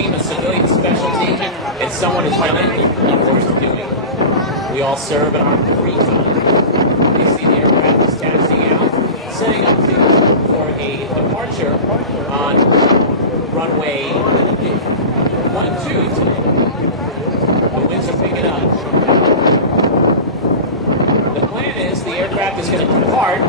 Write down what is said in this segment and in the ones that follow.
game, a civilian specialty, and someone has done it worth doing. We all serve in our free time. You see the aircraft is taxiing out, setting up for a departure on runway 12 today. The winds are picking up. The plan is the aircraft is going to depart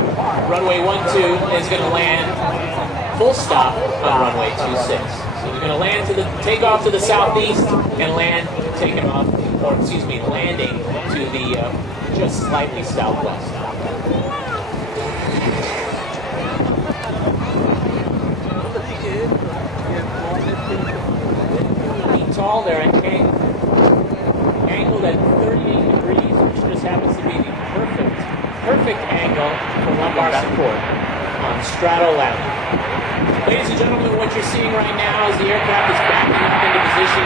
runway 12 and is going to land full stop on runway 26. So we're going to land to take off to the southeast and land, taking off, or excuse me, landing to the just slightly southwest. Being tall, they're angled at 38 degrees, which just happens to be the perfect angle for lumbar support on straddle landing. Ladies and gentlemen, what you're seeing right now is the aircraft is backing up into position,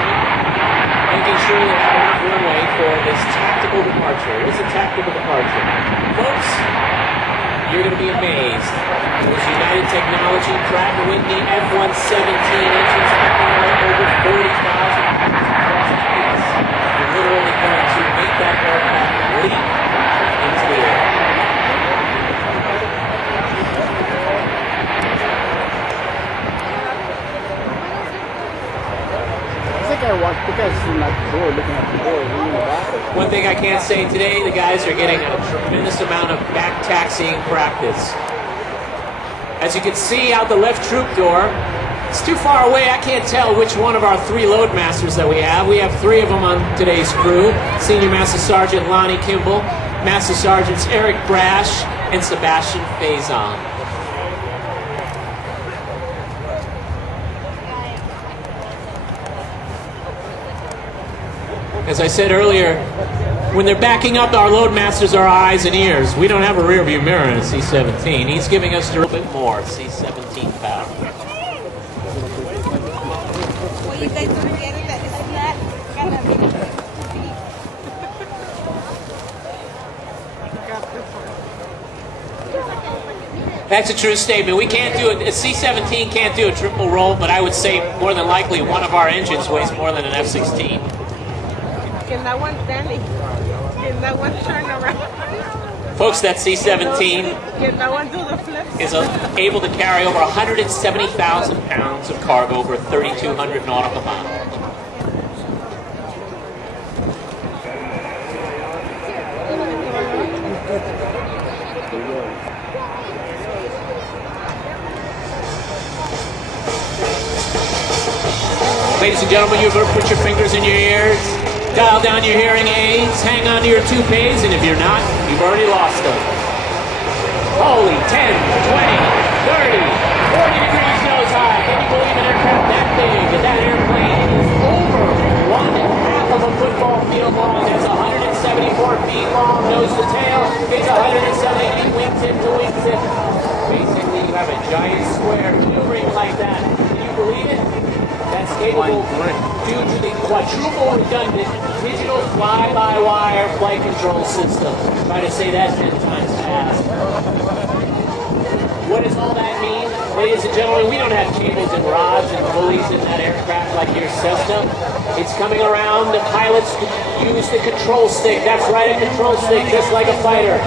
making sure they have enough runway for this tactical departure. It is a tactical departure. Folks, you're going to be amazed. There's United Technology Pratt & Whitney F-117 engines over 40,000 across space. You're literally going to make that aircraft leap into the air. One thing I can't say today, the guys are getting a tremendous amount of back taxiing practice. As you can see out the left troop door, it's too far away, I can't tell which one of our 3 loadmasters that we have. We have 3 of them on today's crew. Senior Master Sergeant Lonnie Kimball, Master Sergeants Eric Brash, and Sebastian Faison. As I said earlier, when they're backing up, our loadmasters are our eyes and ears. We don't have a rear view mirror in a C-17. He's giving us a little bit more C-17 power. Well, you guys are getting that it's not gonna be. That's a true statement. We can't do it. A C-17 can't do a triple roll, but I would say more than likely one of our engines weighs more than an F-16. Can that one standing? Can that one turn around? Folks, that C-17 Can that one do the flips? is able to carry over 170,000 pounds of cargo over 3,200 nautical miles. Ladies and gentlemen, you better put your fingers in your ears. Dial down your hearing aids, hang on to your toupees, and if you're not, you've already lost them. Holy 10, 20, 30, 40 degrees nose high. Can you believe an aircraft that big? That airplane is over 1/2 of a football field long. It's 174 feet long, nose to tail. It's 170 wingtip to wingtip. Basically, you have a giant square maneuvering like that. Can you believe it? That's capable due to the quadruple redundant digital fly-by-wire flight control system. Try to say that 10 times fast. What does all that mean? Ladies and gentlemen, we don't have cables and rods and pulleys in that aircraft like your Cessna. It's coming around. The pilots use the control stick. That's right, a control stick, just like a fighter.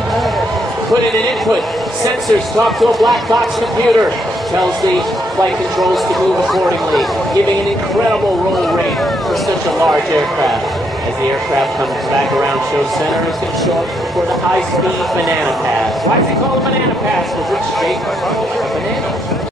Put in an input. Sensors talk to a black box computer. Tells the flight controls to move accordingly, giving an incredible roll rate for such a large aircraft. As the aircraft comes back around show center, it's going to show up for the high-speed banana pass. Why is it called a banana pass? Because it's shaped like a banana.